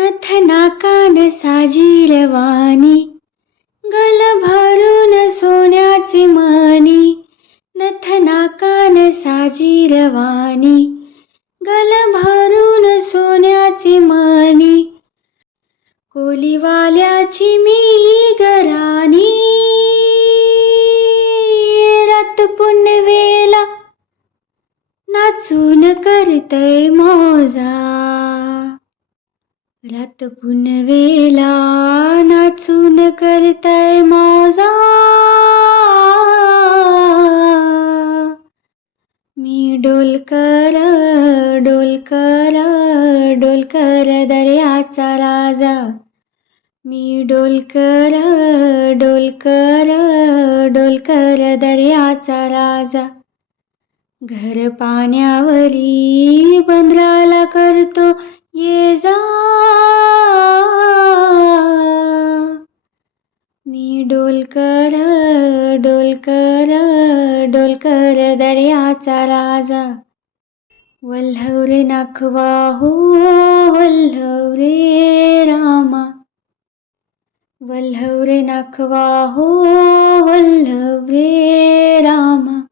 नथना कान साजिरवाणी, गल भरून सोन्याचे मणी. नथना कान साजिरवाणी, गल भरून सोन्याचे मणी. कोलीवाल्याची मी गराणी, रात पुनवेला नाचून करतय मौजा. रात पुनवेला नाचून करतय मौजा. मी डोलकर डोलकर डोलकर दर्याचा राजा. मी डोलकर डोलकर डोलकर दर्याचा राजा. घर पाण्यावरी बंदराला करतो ये जा. मी डोलकर डोलकर डोलकर दर्याचा राजा. वल्हव रे नाखवा हो वल्हव रे रामा. वल्हव रे नाखवा हो वल्हव रे रामा.